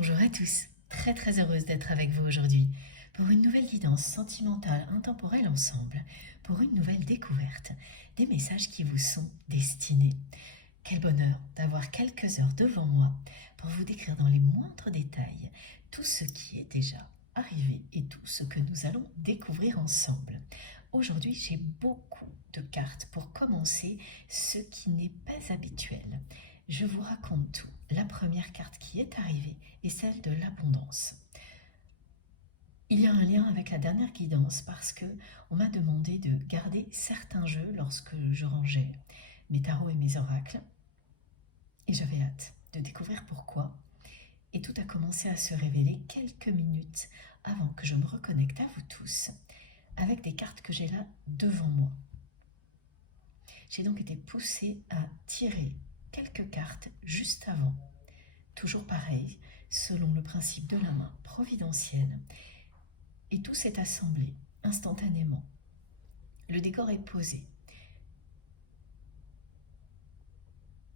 Bonjour à tous, très heureuse d'être avec vous aujourd'hui pour une nouvelle guidance sentimentale intemporelle ensemble, pour une nouvelle découverte des messages qui vous sont destinés. Quel bonheur d'avoir quelques heures devant moi pour vous décrire dans les moindres détails tout ce qui est déjà arrivé et tout ce que nous allons découvrir ensemble. Aujourd'hui, j'ai beaucoup de cartes pour commencer ce qui n'est pas habituel. Je vous raconte tout. La première carte qui est arrivée est celle de l'abondance. Il y a un lien avec la dernière guidance parce que on m'a demandé de garder certains jeux lorsque je rangeais mes tarots et mes oracles. Et j'avais hâte de découvrir pourquoi. Et tout a commencé à se révéler quelques minutes avant que je me reconnecte à vous tous avec des cartes que j'ai là devant moi. J'ai donc été poussée à tirer quelques cartes juste avant. Toujours pareil, selon le principe de la main providentielle. Et tout s'est assemblé instantanément. Le décor est posé.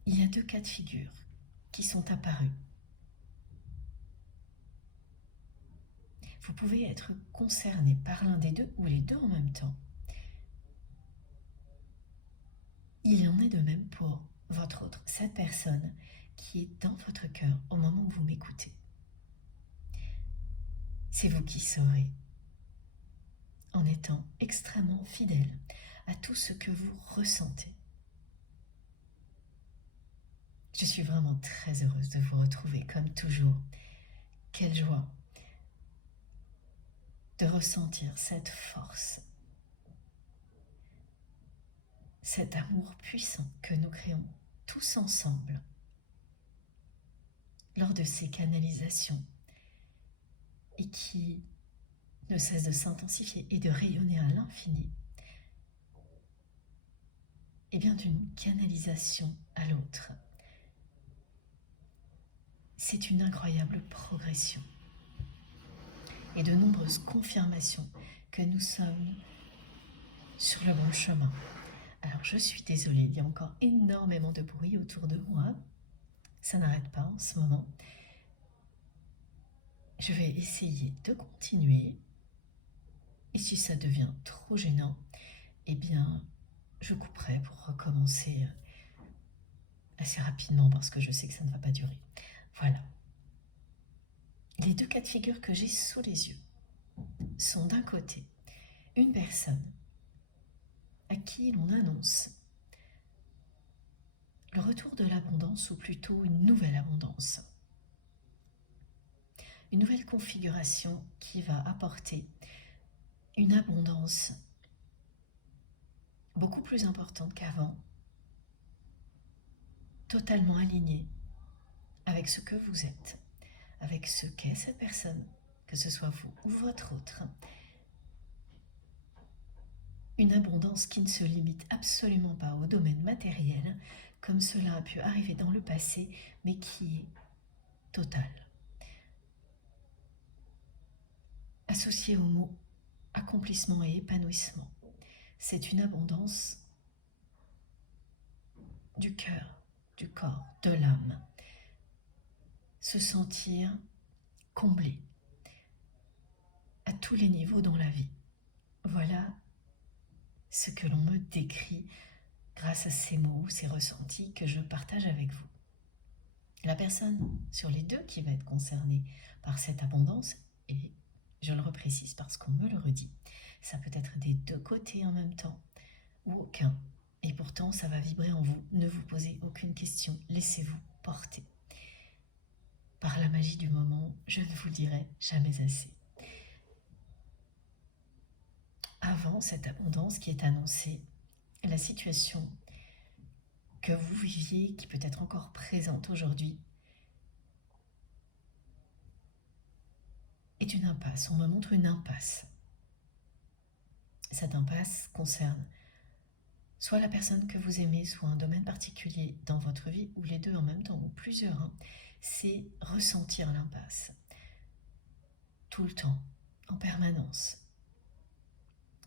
Il y a deux cas de figure qui sont apparus. Vous pouvez être concerné par l'un des deux ou les deux en même temps. Il en est de même pour votre autre, cette personne qui est dans votre cœur au moment où vous m'écoutez. C'est vous qui saurez, en étant extrêmement fidèle à tout ce que vous ressentez. Je suis vraiment très heureuse de vous retrouver comme toujours. Quelle joie de ressentir cette force, cet amour puissant que nous créons tous ensemble lors de ces canalisations et qui ne cesse de s'intensifier et de rayonner à l'infini. Et bien d'une canalisation à l'autre. C'est une incroyable progression et de nombreuses confirmations que nous sommes sur le bon chemin. Alors je suis désolée, il y a encore énormément de bruit autour de moi. Ça n'arrête pas en ce moment. Je vais essayer de continuer. Et si ça devient trop gênant, eh bien, je couperai pour recommencer assez rapidement parce que je sais que ça ne va pas durer. Voilà. Les deux cas de figure que j'ai sous les yeux sont d'un côté une personne à qui l'on annonce le retour de l'abondance ou plutôt une nouvelle abondance. Une nouvelle configuration qui va apporter une abondance beaucoup plus importante qu'avant, totalement alignée avec ce que vous êtes, avec ce qu'est cette personne, que ce soit vous ou votre autre. Une abondance qui ne se limite absolument pas au domaine matériel, comme cela a pu arriver dans le passé, mais qui est totale. Associée au mot accomplissement et épanouissement, c'est une abondance du cœur, du corps, de l'âme. Se sentir comblé à tous les niveaux dans la vie. Voilà ce que l'on me décrit grâce à ces mots, ces ressentis que je partage avec vous. La personne sur les deux qui va être concernée par cette abondance, et je le reprécise parce qu'on me le redit, ça peut être des deux côtés en même temps ou aucun. Et pourtant, ça va vibrer en vous. Ne vous posez aucune question, laissez-vous porter. Par la magie du moment, je ne vous le dirai jamais assez. Avant cette abondance qui est annoncée, la situation que vous viviez, qui peut être encore présente aujourd'hui, est une impasse. On me montre une impasse. Cette impasse concerne soit la personne que vous aimez, soit un domaine particulier dans votre vie, ou les deux en même temps, ou plusieurs. C'est ressentir l'impasse. Tout le temps, en permanence.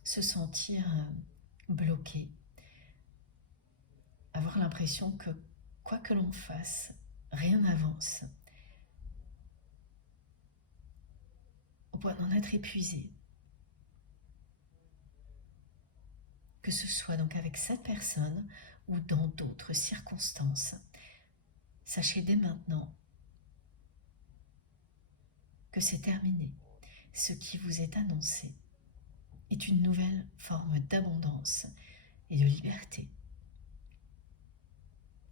Se sentir bloqué. Avoir l'impression que quoi que l'on fasse, rien n'avance. au point d'en être épuisé. Que ce soit donc avec cette personne ou dans d'autres circonstances, sachez dès maintenant que c'est terminé. Ce qui vous est annoncé est une nouvelle forme d'abondance et de liberté.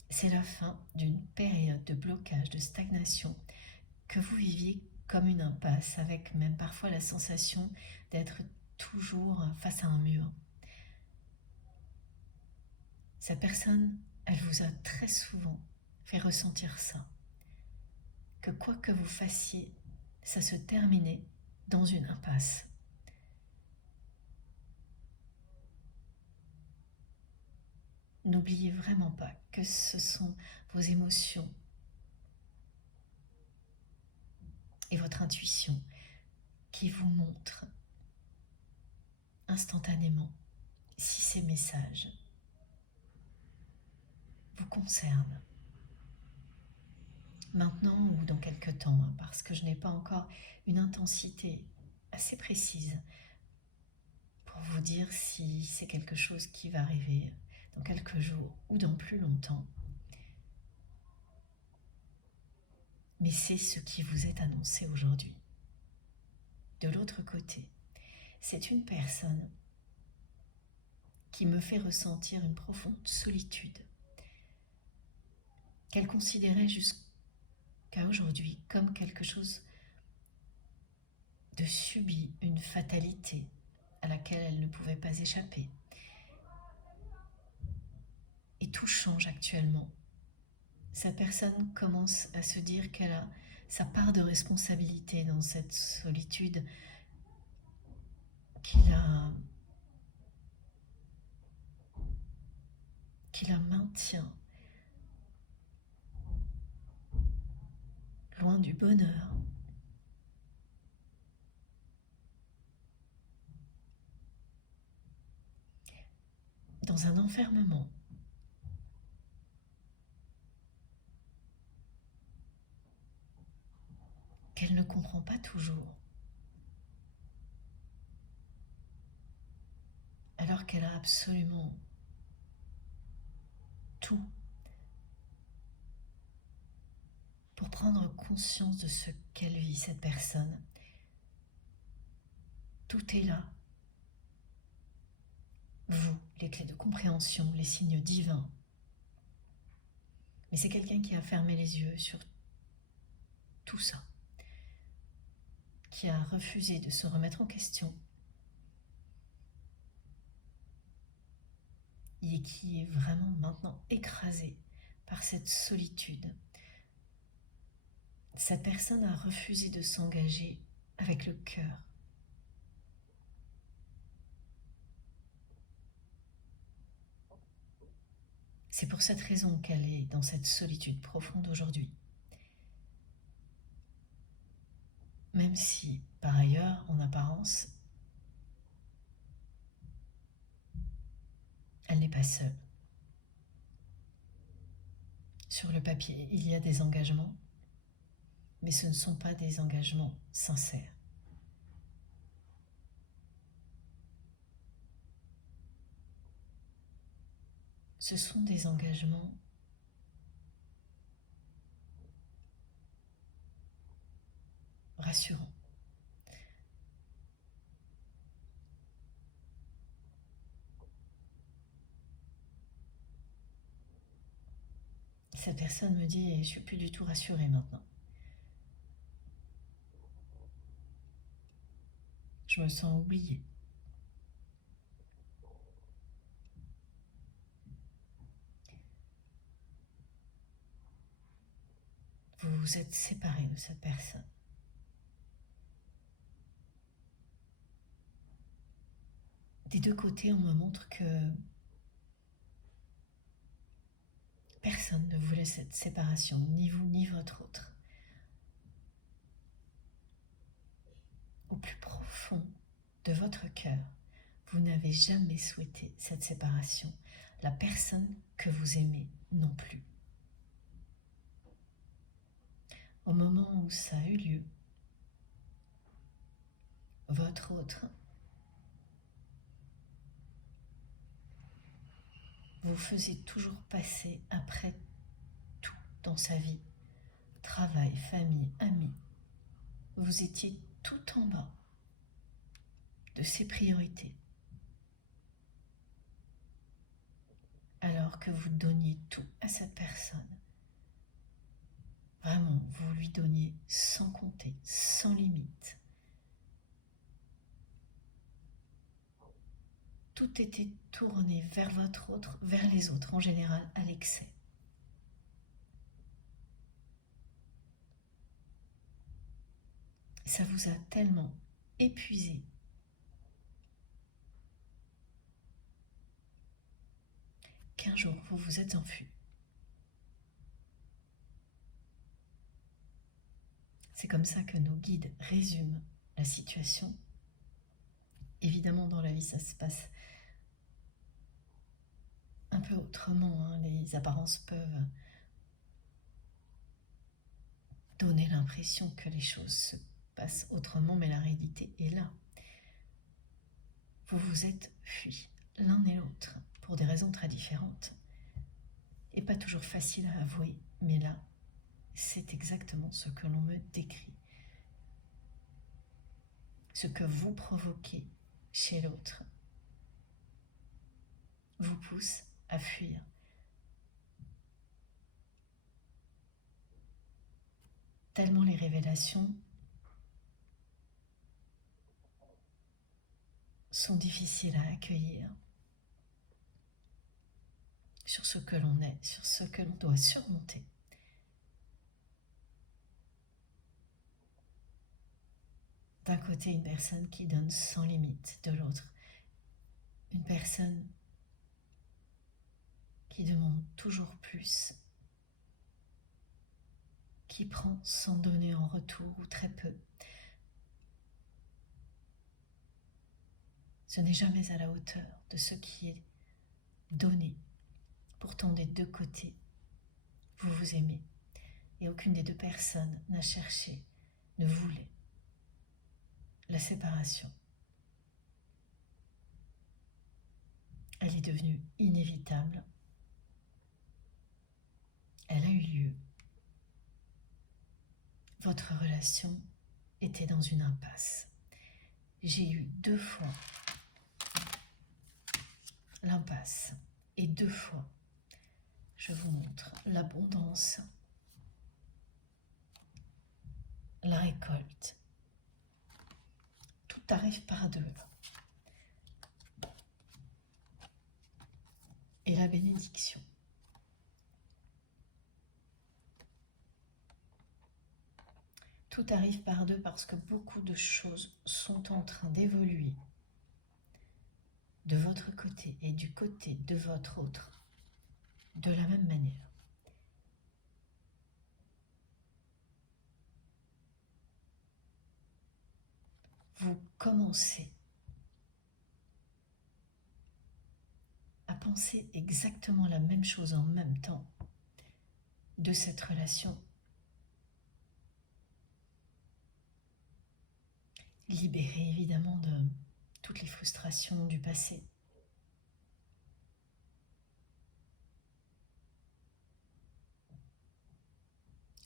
C'est la fin d'une période de blocage, de stagnation que vous viviez comme une impasse, avec même parfois la sensation d'être toujours face à un mur. Cette personne, elle vous a très souvent fait ressentir ça, que quoi que vous fassiez, ça se terminait dans une impasse. N'oubliez vraiment pas que ce sont vos émotions et votre intuition qui vous montrent instantanément si ces messages vous concernent. Maintenant ou dans quelque temps, parce que je n'ai pas encore une intensité assez précise pour vous dire si c'est quelque chose qui va arriver dans quelques jours ou dans plus longtemps. Mais c'est ce qui vous est annoncé aujourd'hui. De l'autre côté, c'est une personne qui me fait ressentir une profonde solitude qu'elle considérait jusqu'à aujourd'hui comme quelque chose de subi, une fatalité à laquelle elle ne pouvait pas échapper. Et tout change actuellement. Cette personne commence à se dire qu'elle a sa part de responsabilité dans cette solitude qui la maintient loin du bonheur. Dans un enfermement. Qu'elle ne comprend pas toujours. Alors qu'elle a absolument tout pour prendre conscience de ce qu'elle vit, cette personne. Tout est là. Vous, les clés de compréhension, les signes divins. Mais c'est quelqu'un qui a fermé les yeux sur tout ça, qui a refusé de se remettre en question et qui est vraiment maintenant écrasé par cette solitude. Cette personne a refusé de s'engager avec le cœur. C'est pour cette raison qu'elle est dans cette solitude profonde aujourd'hui. Même si, par ailleurs, en apparence, elle n'est pas seule. Sur le papier, il y a des engagements, mais ce ne sont pas des engagements sincères. Ce sont des engagements rassurants. Cette personne me dit, je ne suis plus du tout rassurée maintenant. Je me sens oubliée. Vous vous êtes séparé de cette personne. Des deux côtés, on me montre que personne ne voulait cette séparation, ni vous ni votre autre. Au plus profond de votre cœur, vous n'avez jamais souhaité cette séparation. La personne que vous aimez non plus. Au moment où ça a eu lieu, votre autre. Vous faisiez toujours passer après tout dans sa vie, travail, famille, amis. Vous étiez tout en bas de ses priorités, alors que vous donniez tout à cette personne. Vraiment, vous lui donniez sans compter, sans limite. Tout était tourné vers votre autre, vers les autres en général, à l'excès. Ça vous a tellement épuisé qu'un jour vous vous êtes enfui. C'est comme ça que nos guides résument la situation. Évidemment, dans la vie, ça se passe un peu autrement, hein. Les apparences peuvent donner l'impression que les choses se passent autrement, mais la réalité est là. Vous vous êtes fuis, l'un et l'autre, pour des raisons très différentes. Et pas toujours facile à avouer, mais là, c'est exactement ce que l'on me décrit. Ce que vous provoquez chez l'autre vous pousse à fuir. Tellement les révélations sont difficiles à accueillir sur ce que l'on est, sur ce que l'on doit surmonter. D'un côté, une personne qui donne sans limite, de l'autre, une personne qui demande toujours plus, qui prend sans donner en retour ou très peu. Ce n'est jamais à la hauteur de ce qui est donné. Pourtant, des deux côtés, vous vous aimez. Et aucune des deux personnes n'a cherché, ne voulait la séparation. Elle est devenue inévitable. Elle a eu lieu. Votre relation était dans une impasse. J'ai eu 2 fois l'impasse et 2 fois, je vous montre l'abondance, la récolte. Tout arrive par 2. Et la bénédiction. Tout arrive par 2 parce que beaucoup de choses sont en train d'évoluer de votre côté et du côté de votre autre de la même manière. Vous commencez à penser exactement la même chose en même temps de cette relation. Libérée évidemment de toutes les frustrations du passé.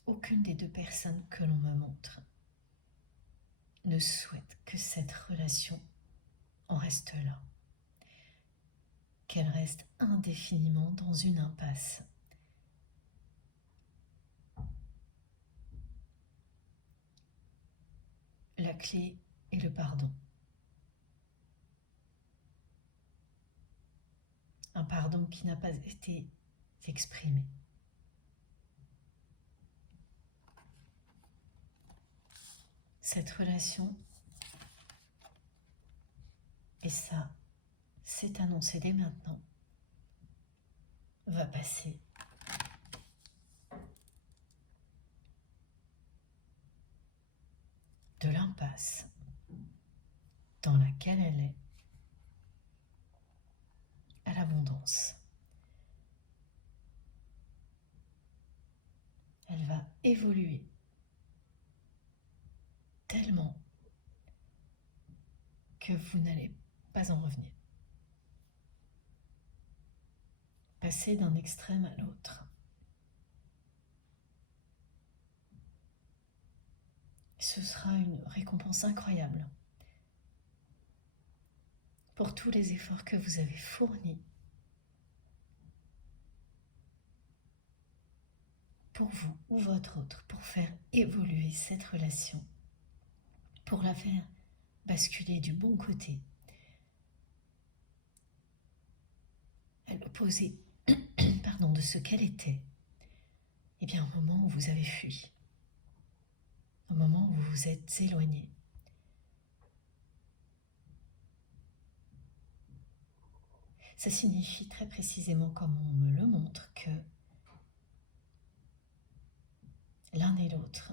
Aucune des 2 personnes que l'on me montre ne souhaite que cette relation en reste là, qu'elle reste indéfiniment dans une impasse. La clé est le pardon. Un pardon qui n'a pas été exprimé. Cette relation, et ça, c'est annoncé dès maintenant, va passer de l'impasse dans laquelle elle est à l'abondance. Elle va évoluer tellement que vous n'allez pas en revenir. Passer d'un extrême à l'autre. Ce sera une récompense incroyable pour tous les efforts que vous avez fournis pour vous ou votre autre, pour faire évoluer cette relation, pour la faire basculer du bon côté, à l'opposé de ce qu'elle était, et bien au moment où vous avez fui, au moment où vous vous êtes éloigné. Ça signifie très précisément, comme on me le montre, que l'un et l'autre,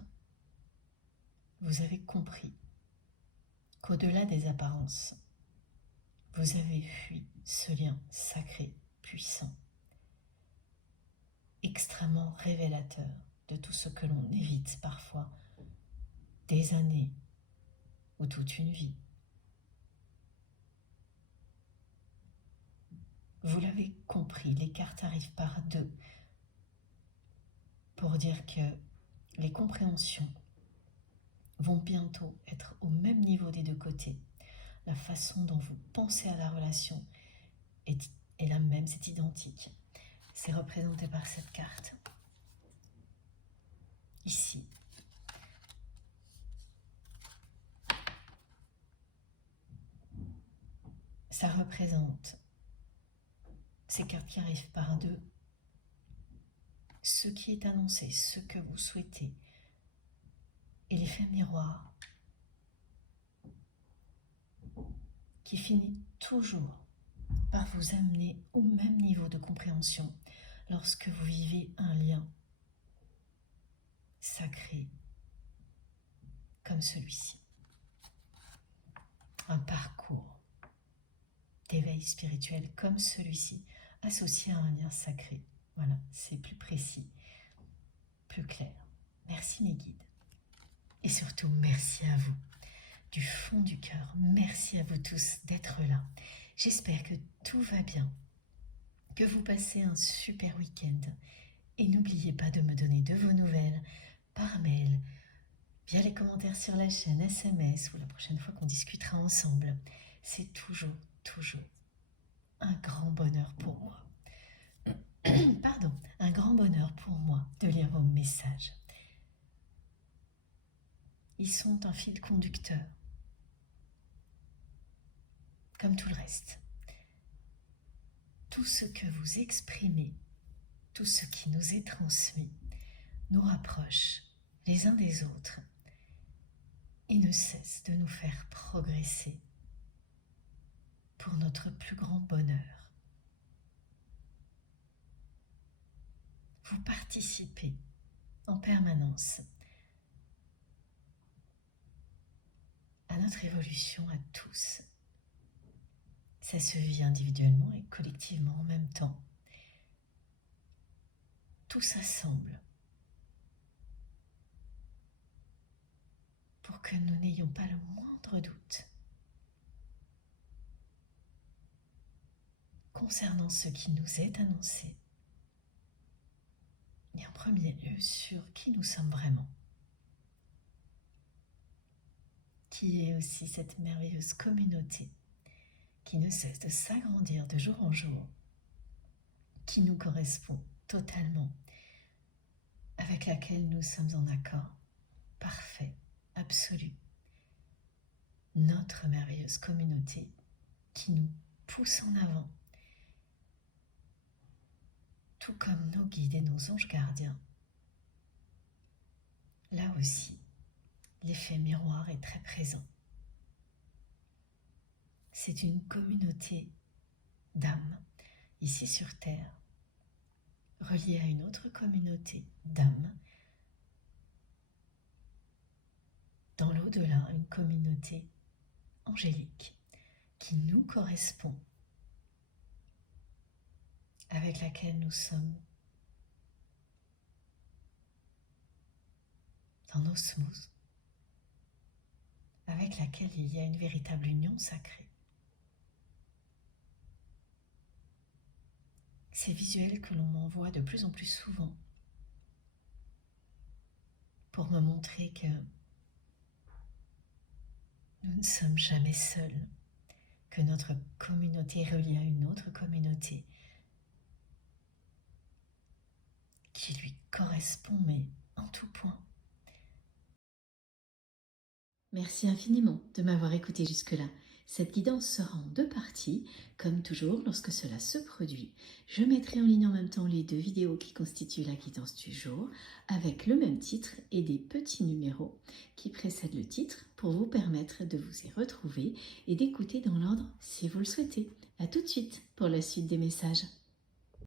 vous avez compris qu'au-delà des apparences, vous avez fui ce lien sacré, puissant, extrêmement révélateur de tout ce que l'on évite parfois des années ou toute une vie. Vous l'avez compris, les cartes arrivent par deux pour dire que les compréhensions vont bientôt être au même niveau des deux côtés. La façon dont vous pensez à la relation est la même, c'est identique. C'est représenté par cette carte. Ici. Ça représente, ces cartes qui arrivent par deux, ce qui est annoncé, ce que vous souhaitez, et l'effet miroir qui finit toujours par vous amener au même niveau de compréhension lorsque vous vivez un lien sacré comme celui-ci. Un parcours d'éveil spirituel comme celui-ci, associé à un lien sacré. Voilà, c'est plus précis, plus clair. Merci mes guides. Et surtout, merci à vous. Du fond du cœur, merci à vous tous d'être là. J'espère que tout va bien, que vous passez un super week-end. Et n'oubliez pas de me donner de vos nouvelles par mail, via les commentaires sur la chaîne, SMS ou la prochaine fois qu'on discutera ensemble. C'est toujours un grand bonheur pour moi. Pardon, un grand bonheur pour moi de lire vos messages. Ils sont un fil conducteur, comme tout le reste. Tout ce que vous exprimez, tout ce qui nous est transmis, nous rapproche les uns des autres et ne cesse de nous faire progresser pour notre plus grand bonheur. Vous participez en permanence à notre évolution à tous. Ça se vit individuellement et collectivement en même temps. Tout s'assemble pour que nous n'ayons pas le moindre doute concernant ce qui nous est annoncé et en premier lieu sur qui nous sommes vraiment, qui est aussi cette merveilleuse communauté qui ne cesse de s'agrandir de jour en jour, qui nous correspond totalement, avec laquelle nous sommes en accord parfait, absolu. Notre merveilleuse communauté qui nous pousse en avant, tout comme nos guides et nos anges gardiens. Là aussi, l'effet miroir est très présent. C'est une communauté d'âmes, ici sur Terre, reliée à une autre communauté d'âmes, dans l'au-delà, une communauté angélique qui nous correspond, avec laquelle nous sommes en osmose, avec avec laquelle il y a une véritable union sacrée. Ces visuels que l'on m'envoie de plus en plus souvent pour me montrer que nous ne sommes jamais seuls, que notre communauté est reliée à une autre communauté qui lui correspond, mais en tout point. Merci infiniment de m'avoir écouté jusque-là. Cette guidance sera en 2 parties. Comme toujours, lorsque cela se produit, je mettrai en ligne en même temps les 2 vidéos qui constituent la guidance du jour, avec le même titre et des petits numéros qui précèdent le titre pour vous permettre de vous y retrouver et d'écouter dans l'ordre si vous le souhaitez. A tout de suite pour la suite des messages.